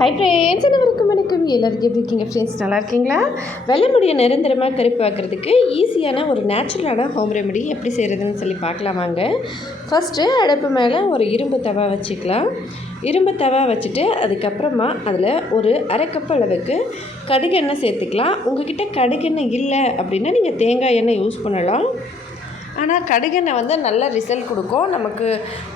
Hi friends அனைவருக்கும் வணக்கம். எல்லோரும் எப்படி இருக்கீங்க ஃப்ரெண்ட்ஸ் நல்லா இருக்கீங்களா? வெள்ளை முடியை நிரந்தரமாக கருப்பாக்குறதுக்கு ஈஸியான ஒரு நேச்சுரலான ஹோம் ரெமெடி எப்படி செய்கிறதுன்னு சொல்லி பார்க்கலாம் வாங்க. ஃபஸ்ட்டு அடுப்பு மேலே ஒரு இரும்பு தவா வச்சுக்கலாம். இரும்பு தவா வச்சுட்டு அதுக்கப்புறமா அதில் ஒரு அரை கப் அளவுக்கு கடுகு எண்ணெய் சேர்த்துக்கலாம். உங்ககிட்ட கடுகு எண்ணெய் இல்லை அப்படின்னா நீங்கள் தேங்காய் எண்ணெய் யூஸ் பண்ணலாம். ஆனால் கடுகெண்ணெய் வந்து நல்ல ரிசல்ட் கொடுக்கும். நமக்கு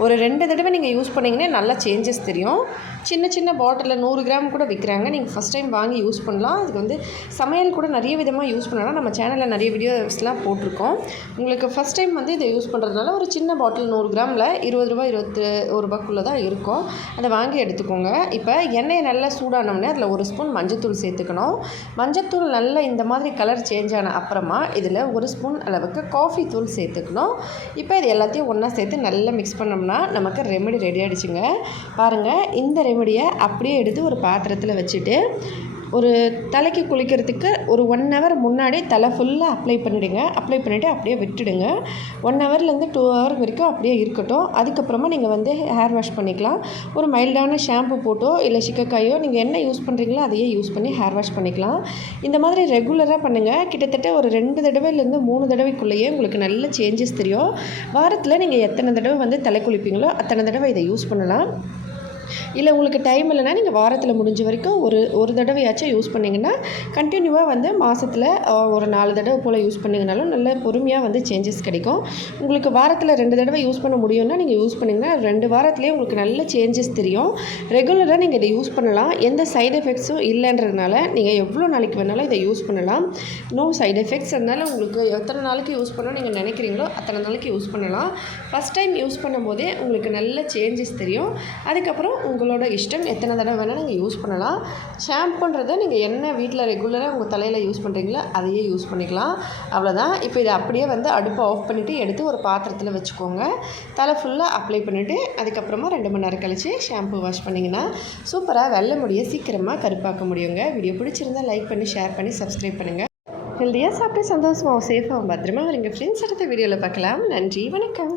ஒரு ரெண்டு தடவை நீங்கள் யூஸ் பண்ணிங்கன்னா நல்ல சேஞ்சஸ் தெரியும். சின்ன சின்ன பாட்டிலில் நூறு கிராம் கூட விற்கிறாங்க நீங்கள் ஃபஸ்ட் டைம் வாங்கி யூஸ் பண்ணலாம். அதுக்கு வந்து சமையல் கூட நிறைய விதமாக யூஸ் பண்ணலாம். நம்ம சேனலில் நிறைய வீடியோஸ்லாம் போட்டிருக்கோம். உங்களுக்கு ஃபஸ்ட் டைம் வந்து இதை யூஸ் பண்ணுறதுனால ஒரு சின்ன பாட்டில் நூறு கிராமில் இருபது ரூபா இருபத்தி ஒரு ரூபாக்குள்ளே தான் இருக்கும். அதை வாங்கி எடுத்துக்கோங்க. இப்போ எண்ணெயை நல்லா சூடானோடனே அதில் ஒரு ஸ்பூன் மஞ்சத்தூள் சேர்த்துக்கணும். மஞ்சத்தூள் நல்லா இந்த மாதிரி கலர் சேஞ்ச் ஆன அப்புறமா இதில் ஒரு ஸ்பூன் அளவுக்கு காஃபி தூள் சேர்த்து சேர்த்துக்கணும். இப்போ இது எல்லாத்தையும் ஒன்றா சேர்த்து நல்லா மிக்ஸ் பண்ணோம்னா நமக்கு ரெமெடி ரெடி ஆகிடுச்சுங்க பாருங்கள் இந்த ரெமெடியை அப்படியே எடுத்து ஒரு பாத்திரத்தில் வச்சுட்டு ஒரு தலைக்கு குளிக்கிறதுக்கு ஒரு ஒன் ஹவர் முன்னாடி தலை ஃபுல்லாக அப்ளை பண்ணிவிடுங்க அப்ளை பண்ணிவிட்டு அப்படியே விட்டுடுங்க. ஒன் ஹவர்லேருந்து டூ ஹவர் வரைக்கும் அப்படியே இருக்கட்டும். அதுக்கப்புறமா நீங்கள் வந்து ஹேர் வாஷ் பண்ணிக்கலாம். ஒரு மைல்டான ஷாம்பு போட்டோ இல்லை சிக்கக்காயோ நீங்கள் என்ன யூஸ் பண்ணுறீங்களோ அதையே யூஸ் பண்ணி ஹேர் வாஷ் பண்ணிக்கலாம். இந்த மாதிரி ரெகுலராக பண்ணுங்கள் கிட்டத்தட்ட ஒரு ரெண்டு தடவைலேருந்து மூணு தடவைக்குள்ளேயே உங்களுக்கு நல்ல சேஞ்சஸ் தெரியும். வாரத்தில் நீங்கள் எத்தனை தடவை வந்து தலை குளிப்பீங்களோ அத்தனை தடவை இதை யூஸ் பண்ணலாம். இல்லை உங்களுக்கு டைம் இல்லைனா நீங்கள் வாரத்தில் முடிஞ்ச வரைக்கும் ஒரு ஒரு தடவையாச்சும் யூஸ் பண்ணிங்கன்னா கண்டினியூவாக வந்து மாதத்தில் ஒரு நாலு தடவை போல் யூஸ் பண்ணிங்கனாலும் நல்ல பொறுமையாக வந்து சேஞ்சஸ் கிடைக்கும். உங்களுக்கு வாரத்தில் ரெண்டு தடவை யூஸ் பண்ண முடியும்னா நீங்கள் யூஸ் பண்ணிங்கன்னா ரெண்டு வாரத்துலேயே உங்களுக்கு நல்ல சேஞ்சஸ் தெரியும். ரெகுலராக நீங்கள் இதை யூஸ் பண்ணலாம். எந்த சைடு எஃபெக்ட்ஸும் இல்லைன்றதுனால நீங்கள் எவ்வளோ நாளைக்கு வேணாலும் இதை யூஸ் பண்ணலாம். நோ சைடு எஃபெக்ட்ஸ் அதனால் உங்களுக்கு எத்தனை நாளைக்கு யூஸ் பண்ணணும் நீங்கள் நினைக்கிறீங்களோ அத்தனை நாளைக்கு யூஸ் பண்ணலாம். ஃபஸ்ட் டைம் யூஸ் பண்ணும்போதே உங்களுக்கு நல்ல சேஞ்சஸ் தெரியும். அதுக்கப்புறம் உங்களோட இஷ்டம் எத்தனை தடவை வேணால் நீங்கள் யூஸ் பண்ணலாம். ஷாம்புன்றதை நீங்கள் என்ன வீட்டில் ரெகுலராக உங்கள் தலையில் யூஸ் பண்ணுறீங்களோ அதையே யூஸ் பண்ணிக்கலாம். அவ்வளோதான் இப்போ இதை அப்படியே வந்து அடுப்பை ஆஃப் பண்ணிவிட்டு எடுத்து ஒரு பாத்திரத்தில் வச்சுக்கோங்க. தலை ஃபுல்லாக அப்ளை பண்ணிவிட்டு அதுக்கப்புறமா ரெண்டு மணி நேரம் கழித்து ஷாம்பு வாஷ் பண்ணிங்கன்னா சூப்பராக வெள்ளை முடிய சீக்கிரமாக கருப்பாக்க முடியுங்க. வீடியோ பிடிச்சிருந்தால் லைக் பண்ணி ஷேர் பண்ணி சப்ஸ்கிரைப் பண்ணுங்கள் ஹெல்த்தியாக சாப்பிட்டு சந்தோஷமாக சேஃபாகவும் பத்திரமா வரீங்க. ஃப்ரெண்ட்ஸ் அடுத்த வீடியோவில் பார்க்கலாம். நன்றி வணக்கம்.